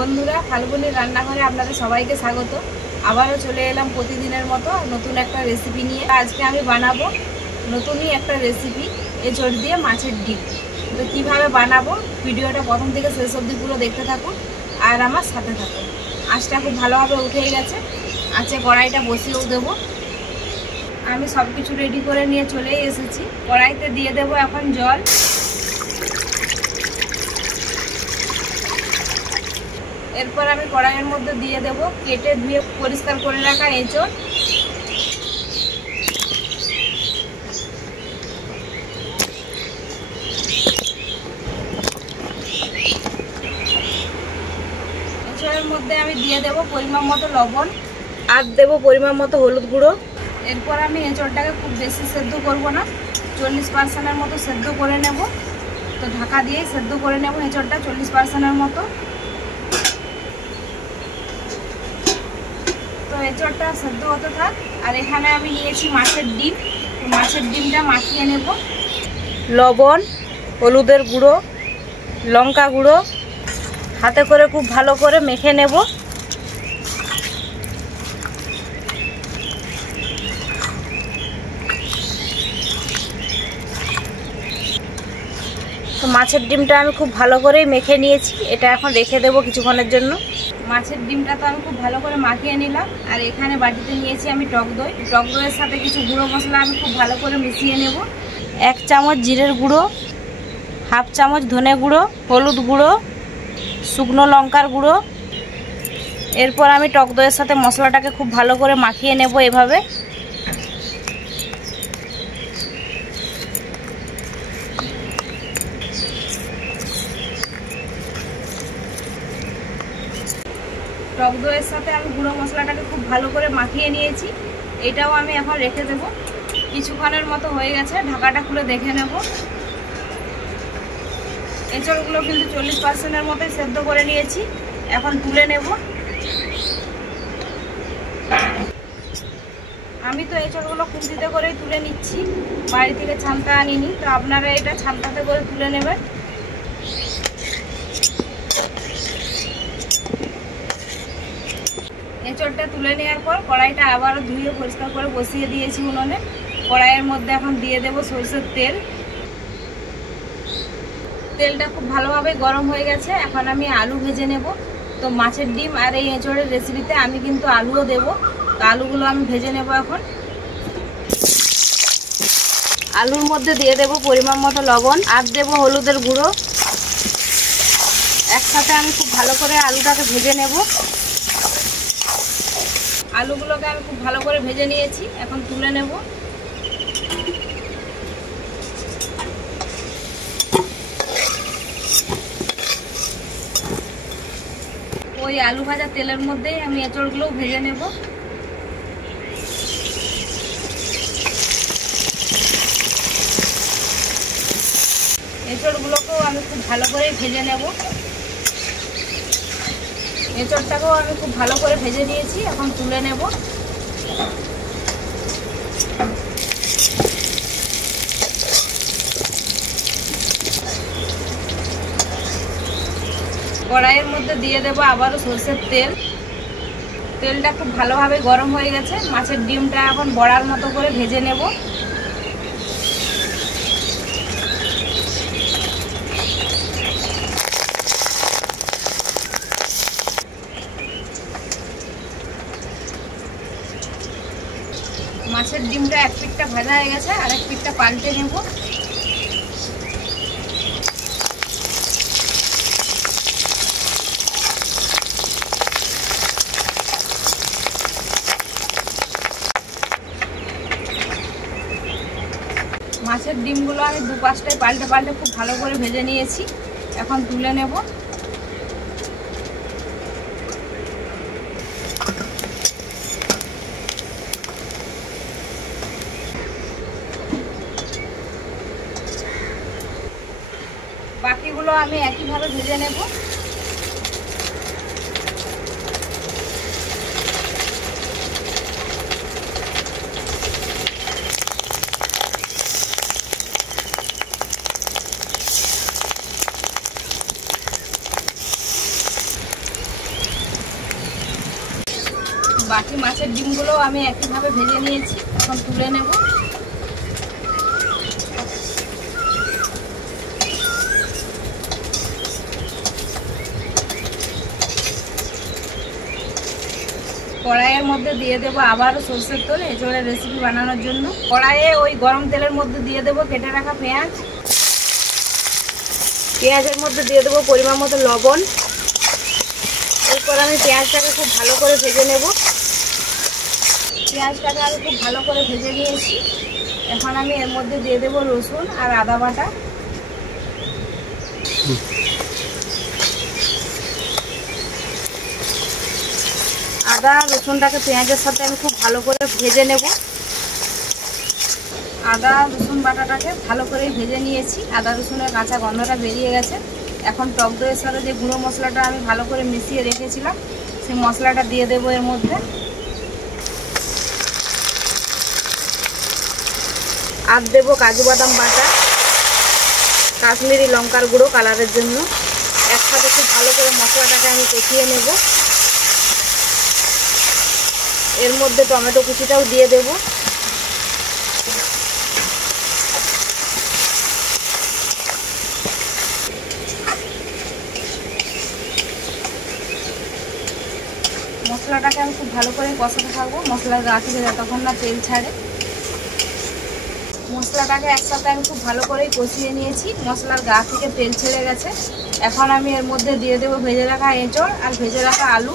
বন্ধুরা, ফাল্গুনি রান্নাঘরে আপনাদের সবাইকে স্বাগত। আবারও চলে এলাম প্রতিদিনের মতো নতুন একটা রেসিপি নিয়ে। আজকে আমি বানাবো নতুনই একটা রেসিপি, এঁচড় দিয়ে মাছের ডিম। তো কীভাবে বানাবো ভিডিওটা প্রথম থেকে শেষ অবধি পুরো দেখতে থাকুন আর আমার সাথে থাকুন। আঁচটা খুব ভালোভাবে উঠে গেছে, আঁচে কড়াইটা বসিয়েও দেবো। আমি সব কিছু রেডি করে নিয়ে চলে এসেছি। কড়াইতে দিয়ে দেবো এখন জল। এরপর আমি কড়াইয়ের মধ্যে দিয়ে দেব কেটে ধুয়ে পরিষ্কার করে রাখা এঁচড়। এঁচড়ের মধ্যে আমি দিয়ে দেব পরিমাণ মতো লবণ আর দেব পরিমাণ মতো হলুদ গুঁড়ো। এরপর আমি এঁচড়টাকে খুব বেশি সেদ্ধ করব না, 40%-এর মতো সেদ্ধ করে নেব। তো ঢাকা দিয়েই সেদ্ধ করে নেব এঁচড়টা 40%-এর মতো। তো এঁচড়টা সেদ্ধ হতে থাক। আর এখানে আমি নিয়েছি মাছের ডিম। মাছের ডিমটা মাখিয়ে নেব। লবণ, হলুদের গুঁড়ো, লঙ্কা গুঁড়ো হাতে করে খুব ভালো করে মেখে নেব। তো মাছের ডিমটা আমি খুব ভালো করেই মেখে নিয়েছি। এটা এখন রেখে দেবো কিছুক্ষণের জন্য। মাছের ডিমটা তো আমি খুব ভালো করে মাখিয়ে নিলাম। আর এখানে বাটিতে নিয়েছি আমি টক দই। টক দইয়ের সাথে কিছু গুঁড়ো মশলা আমি খুব ভালো করে মিশিয়ে নেব। 1 চামচ জিরের গুঁড়ো, 1/2 চামচ ধনে গুঁড়ো, হলুদ গুঁড়ো, শুকনো লঙ্কার গুঁড়ো। এরপর আমি টক দইয়ের সাথে মশলাটাকে খুব ভালো করে মাখিয়ে নেব এভাবে। টক দইয়ের সাথে আমি গুঁড়ো মশলাটাকে খুব ভালো করে মাখিয়ে নিয়েছি। এটাও আমি এখন রেখে দেব। কিছুক্ষণের মতো হয়ে গেছে, ঢাকাটা খুলে দেখে নেব। এঁচড়গুলো কিন্তু 40%-এর মতোই সেদ্ধ করে নিয়েছি। এখন তুলে নেব। আমি তো এঁচড়গুলো খুন্তিতে করেই তুলে নিচ্ছি, বাড়ি থেকে ছান্তা আনিনি। তো আপনারা এটা ছান্তাতে করে তুলে নেবেন। এঁচড়টা তুলে নেওয়ার পর কড়াইটা আবারও ধুয়ে পরিষ্কার করে বসিয়ে দিয়েছি উনুনে। কড়াইয়ের মধ্যে এখন দিয়ে দেব সরষের তেল। তেলটা খুব ভালোভাবে গরম হয়ে গেছে। এখন আমি আলু ভেজে নেব। তো মাছের ডিম আর এই এঁচড়ের রেসিপিতে আমি কিন্তু আলুও দেব। তো আলুগুলো আমি ভেজে নেব এখন। আলুর মধ্যে দিয়ে দেব পরিমাণ মতো লবণ আর দেব হলুদের গুঁড়ো। একসাথে আমি খুব ভালো করে আলুটাকে ভেজে নেব। আলুগুলোকে আমি খুব ভালো করে ভেজে নিয়েছি, এখন তুলে নেব। ওই আলু ভাজা তেলের মধ্যেই আমি এঁচড়গুলোও ভেজে নেব। এঁচড়গুলোকেও আমি খুব ভালো করে ভেজে নেব। এঁচড়টাকেও আমি খুব ভালো করে ভেজে নিয়েছি, এখন তুলে নেব। কড়াইয়ের মধ্যে দিয়ে দেব আবারও সরষের তেল। তেলটা খুব ভালোভাবে গরম হয়ে গেছে। মাছের ডিমটা এখন বড়ার মতো করে ভেজে নেব। মাছের ডিমটা এক পিঠটা ভাজা হয়ে গেছে, আর এক পিঠটা পাল্টে নেব। মাছের ডিমগুলো আমি 2-5টায় পাল্টে পাল্টে খুব ভালো করে ভেজে নিয়েছি, এখন তুলে নেব। বাকিগুলো আমি একইভাবে ভেজে নেব। বাকি মাছের ডিমগুলো আমি একইভাবে ভেজে নিয়েছি, এখন তুলে নেব। কড়াইয়ের মধ্যে দিয়ে দেবো আবারও সরষের তেল এঁচোড়ের রেসিপি বানানোর জন্য। কড়াইয়ে ওই গরম তেলের মধ্যে দিয়ে দেবো কেটে রাখা পেঁয়াজ। পেঁয়াজের মধ্যে দিয়ে দেবো পরিমাণ মতো লবণ। এরপর আমি পেঁয়াজটাকে খুব ভালো করে ভেজে নেব। পেঁয়াজটাকে আমি খুব ভালো করে ভেজে নিয়েছি। এখন আমি এর মধ্যে দিয়ে দেবো রসুন আর আদা বাটা। আদা রসুনটাকে পেঁয়াজের সাথে আমি খুব ভালো করে ভেজে নেব। আদা রসুন বাটাটাকে ভালো করে ভেজে নিয়েছি। আদা রসুনের কাঁচা গন্ধটা বেরিয়ে গেছে। এখন টক দইয়ের সাথে যে গুঁড়ো মশলাটা আমি ভালো করে মিশিয়ে রেখেছিলাম সেই মশলাটা দিয়ে দেবো এর মধ্যে। আর দেবো কাজু বাদাম বাটা, কাশ্মীরি লঙ্কার গুঁড়ো কালারের জন্য। একসাথে খুব ভালো করে মশলাটাকে আমি কষিয়ে নেব। এর মধ্যে টমেটো কুচিটাও দিয়ে দেব। মশলাটাকে আমি খুব ভালো করে কষাতে থাকবো, মশলার গা থেকে যতক্ষণ না তেল ছাড়ে। মশলাটাকে একসাথে আমি খুব ভালো করেই কষিয়ে নিয়েছি। মশলার গা থেকে তেল ছেড়ে গেছে। এখন আমি এর মধ্যে দিয়ে দেবো ভেজে রাখা এঁচোড় আর ভেজে রাখা আলু।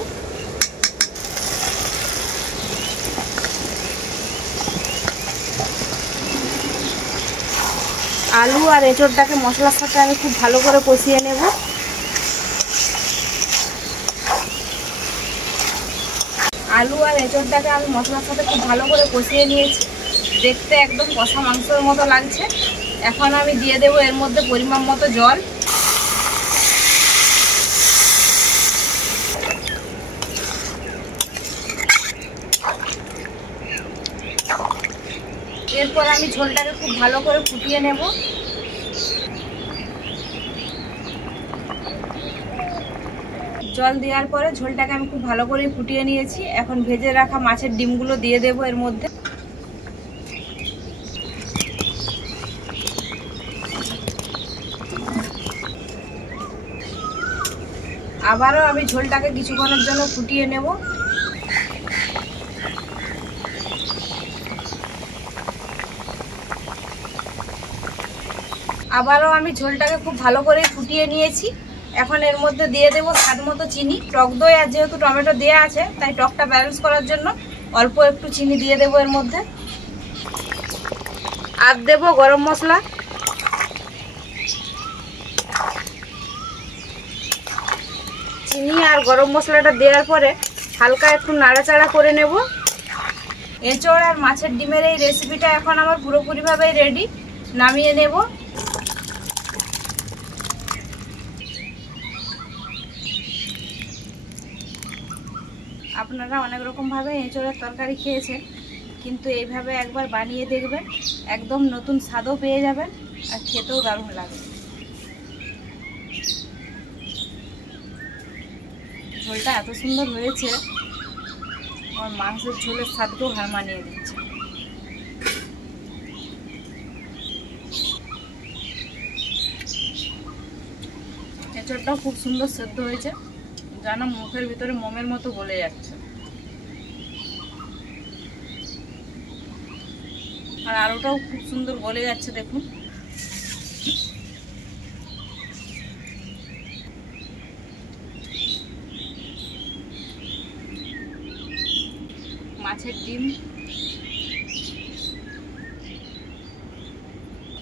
আলু আর এঁচোড়টাকে মশলার সাথে আমি খুব ভালো করে কষিয়ে নেব। আলু আর এঁচোড়টাকে আমি মশলার সাথে খুব ভালো করে কষিয়ে নিয়েছি। দেখতে একদম কষা মাংসের মতো লাগছে। এখন আমি দিয়ে দেবো এর মধ্যে পরিমাণ মতো জল। এরপর আমি ঝোলটাকে খুব ভালো করে ফুটিয়ে নেব। জল দেওয়ার পরে ঝোলটাকে আমি খুব ভালো করে ফুটিয়ে নিয়েছি। এখন ভেজে রাখা মাছের ডিমগুলো দিয়ে দেবো এর মধ্যে। আবারও আমি ঝোলটাকে কিছুক্ষণের জন্য ফুটিয়ে নেব। আবারও আমি ঝোলটাকে খুব ভালো করে ফুটিয়ে নিয়েছি। এখন এর মধ্যে দিয়ে দেবো স্বাদ মতো চিনি। টক দই আর যেহেতু টমেটো দেওয়া আছে তাই টকটা ব্যালেন্স করার জন্য অল্প একটু চিনি দিয়ে দেবো এর মধ্যে। আর দেবো গরম মশলা। চিনি আর গরম মশলাটা দেওয়ার পরে হালকা একটু নাড়াচাড়া করে নেব। এঁচোড় আর মাছের ডিমের এই রেসিপিটা এখন আমার পুরোপুরিভাবেই রেডি। নামিয়ে নেব। আপনারা অনেক রকমভাবে এঁচোড়ের তরকারি খেয়েছেন, কিন্তু এইভাবে একবার বানিয়ে দেখবেন, একদম নতুন স্বাদও পেয়ে যাবেন আর খেতেও দারুণ লাগবে। ঝোলটা এত সুন্দর হয়েছে, আমার মাংসের ঝোলের স্বাদকেও হার মানিয়ে দিচ্ছে। এঁচোড়টাও খুব সুন্দর সেদ্ধ হয়েছে, যেন মুখের ভিতরে মোমের মতো গলে যাচ্ছে। আর আলুটাও খুব সুন্দর গলে যাচ্ছে দেখুন।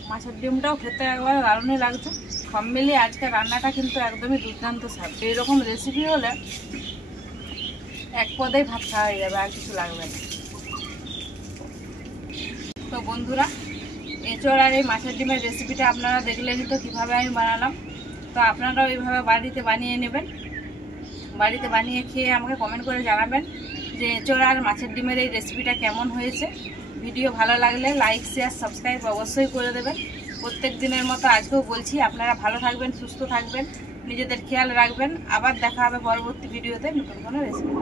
মাছের ডিমটাও খেতে একবার দারুণই লাগছে। সব মিলিয়ে আজকে রান্নাটা কিন্তু একদমই দুর্দান্ত স্বাদ। এইরকম রেসিপি হলে এক পদেই ভাত খাওয়া হয়ে যাবে, আর কিছু লাগবে না। তো বন্ধুরা, এঁচোড় আর এই মাছের ডিমের রেসিপিটা আপনারা দেখলেনই তো কীভাবে আমি বানালাম। তো আপনারাও এইভাবে বাড়িতে বানিয়ে নেবেন। বাড়িতে বানিয়ে খেয়ে আমাকে কমেন্ট করে জানাবেন যে এঁচোড় আর মাছের ডিমের এই রেসিপিটা কেমন হয়েছে। ভিডিও ভালো লাগলে লাইক শেয়ার সাবস্ক্রাইব অবশ্যই করে দেবেন। প্রত্যেক দিনের মতো আজকেও বলছি, আপনারা ভালো থাকবেন, সুস্থ থাকবেন, নিজেদের খেয়াল রাখবেন। আবার দেখা হবে পরবর্তী ভিডিওতে নতুন কোনো রেসিপি।